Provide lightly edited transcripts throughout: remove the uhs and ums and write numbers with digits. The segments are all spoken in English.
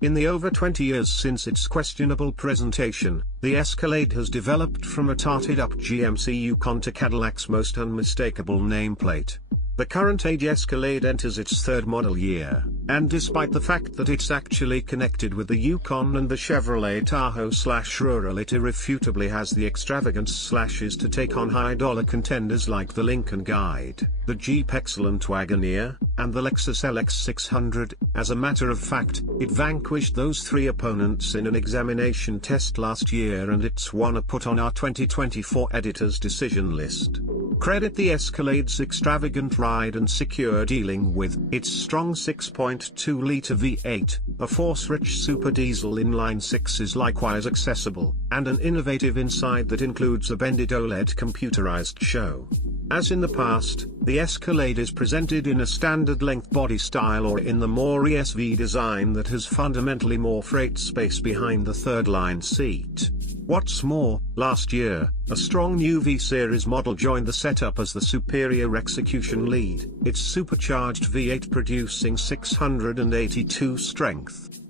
In the over 20 years since its questionable presentation, the Escalade has developed from a tarted-up GMC Yukon to Cadillac's most unmistakable nameplate. The current age Escalade enters its third model year, and despite the fact that it's actually connected with the Yukon and the Chevrolet Tahoe/Rural, it irrefutably has the extravagance slashes to take on high-dollar contenders like the Lincoln Guide, the Jeep Excellent Wagoneer, and the Lexus LX600. As a matter of fact, it vanquished those three opponents in an examination test last year, and it's one to put on our 2024 editor's decision list. Credit the Escalade's extravagant ride and secure dealing with its strong 6.2-litre V8, a force-rich super diesel inline 6 is likewise accessible, and an innovative inside that includes a bended OLED computerized show. As in the past, the Escalade is presented in a standard length body style or in the more ESV design that has fundamentally more freight space behind the third-line seat. What's more, last year, a strong new V-Series model joined the setup as the superior execution lead, its supercharged V8 producing 682 strength.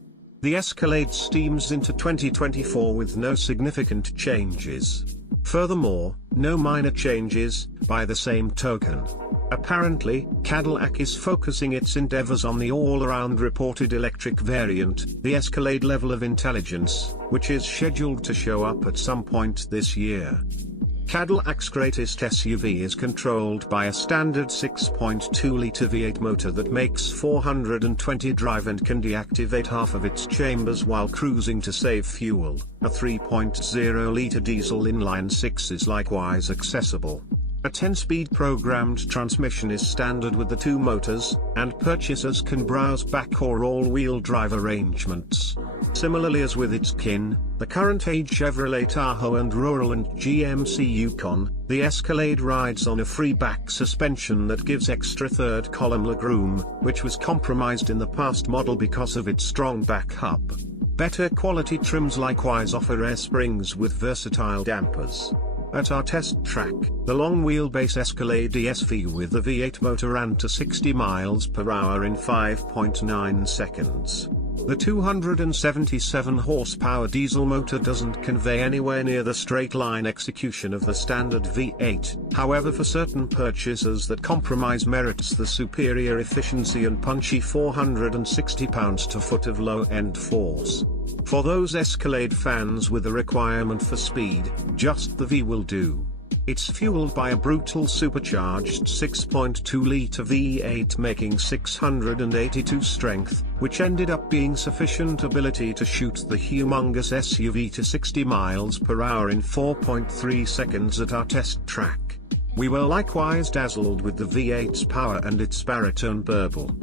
The Escalade steams into 2024 with no significant changes. Furthermore, no minor changes, by the same token. Apparently, Cadillac is focusing its endeavors on the all-around reported electric variant, the Escalade Level of Intelligence, which is scheduled to show up at some point this year. Cadillac's greatest SUV is controlled by a standard 6.2-litre V8 motor that makes 420 drive and can deactivate half of its chambers while cruising to save fuel. A 3.0-litre diesel inline 6 is likewise accessible. A 10-speed programmed transmission is standard with the two motors, and purchasers can browse back or all-wheel drive arrangements. Similarly as with its kin, the current-age Chevrolet Tahoe and Rural and GMC Yukon, the Escalade rides on a free back suspension that gives extra third-column legroom, which was compromised in the past model because of its strong back hub. Better quality trims likewise offer air springs with versatile dampers. At our test track, the long-wheelbase Escalade ESV with the V8 motor ran to 60 miles per hour in 5.9 seconds. The 277 horsepower diesel motor doesn't convey anywhere near the straight-line execution of the standard V8, however for certain purchasers that compromise merits the superior efficiency and punchy 460 pounds-to-foot of low-end force. For those Escalade fans with a requirement for speed, just the V will do. It's fueled by a brutal supercharged 6.2-litre V8 making 682 strength, which ended up being sufficient ability to shoot the humongous SUV to 60 miles per hour in 4.3 seconds at our test track. We were likewise dazzled with the V8's power and its baritone burble.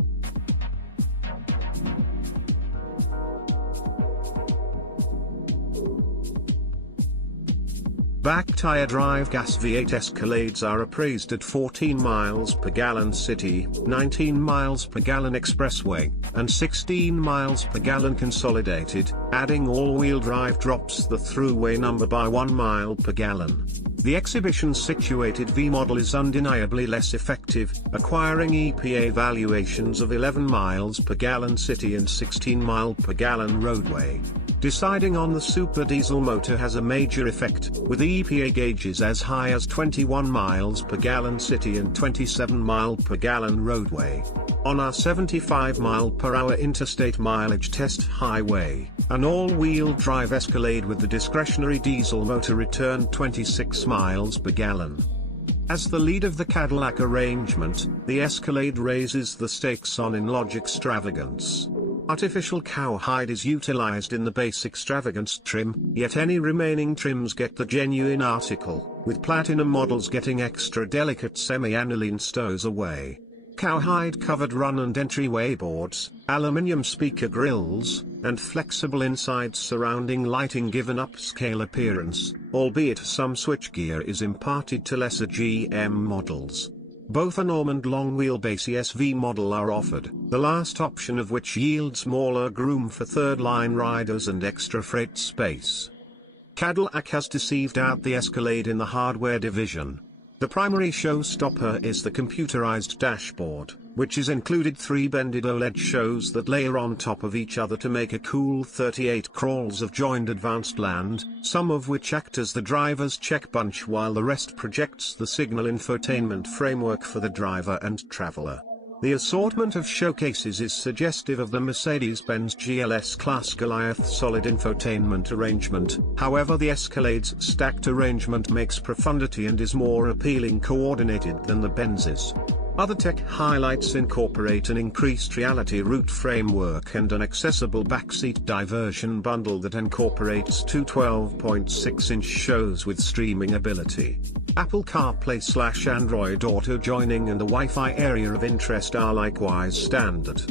Back tire drive gas V8 Escalades are appraised at 14 miles per gallon city, 19 miles per gallon expressway, and 16 miles per gallon consolidated. Adding all-wheel drive drops the throughway number by 1 mile per gallon. The exhibition-situated V model is undeniably less effective, acquiring EPA valuations of 11 miles per gallon city and 16 mile per gallon roadway. Deciding on the super diesel motor has a major effect, with EPA gauges as high as 21 miles per gallon city and 27 mile per gallon roadway. On our 75 mile per hour interstate mileage test highway, an all-wheel drive Escalade with the discretionary diesel motor returned 26 miles per gallon. As the lead of the Cadillac arrangement, the Escalade raises the stakes on in-lodge extravagance. Artificial cowhide is utilized in the base extravagance trim, yet any remaining trims get the genuine article, with platinum models getting extra delicate semi-aniline stowaway. Cowhide covered run and entryway boards, aluminium speaker grills, and flexible insides surrounding lighting give an upscale appearance, albeit some switchgear is imparted to lesser GM models. Both a norm and long-wheelbase ESV model are offered, the last option of which yields more legroom for third-line riders and extra freight space. Cadillac has deceived out the Escalade in the hardware division. The primary showstopper is the computerized dashboard, which is included 3 bended OLED shows that layer on top of each other to make a cool 38 crawls of joined advanced land, some of which act as the driver's check bunch while the rest projects the signal infotainment framework for the driver and traveler. The assortment of showcases is suggestive of the Mercedes-Benz GLS class Goliath solid infotainment arrangement, however the Escalade's stacked arrangement makes profundity and is more appealing coordinated than the Benz's. Other tech highlights incorporate an increased reality route framework and an accessible backseat diversion bundle that incorporates 2 12.6-inch shows with streaming ability. Apple CarPlay/Android Auto joining and the Wi-Fi area of interest are likewise standard.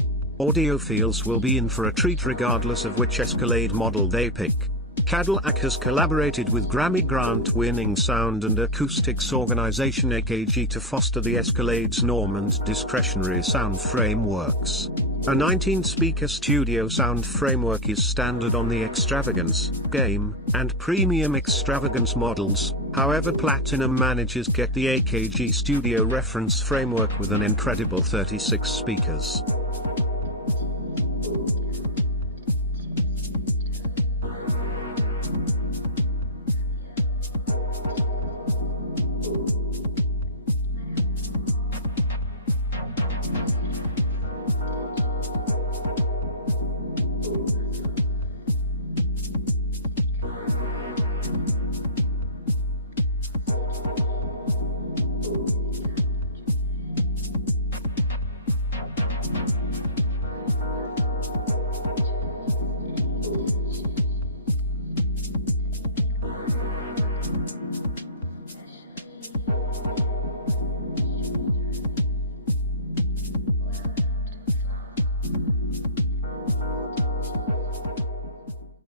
Audiophiles will be in for a treat regardless of which Escalade model they pick. Cadillac has collaborated with Grammy Grant-winning sound and acoustics organization AKG to foster the Escalade's norm and discretionary sound frameworks. A 19-speaker studio sound framework is standard on the Extravagance, Game, and Premium Extravagance models, however Platinum managers get the AKG Studio reference framework with an incredible 36 speakers.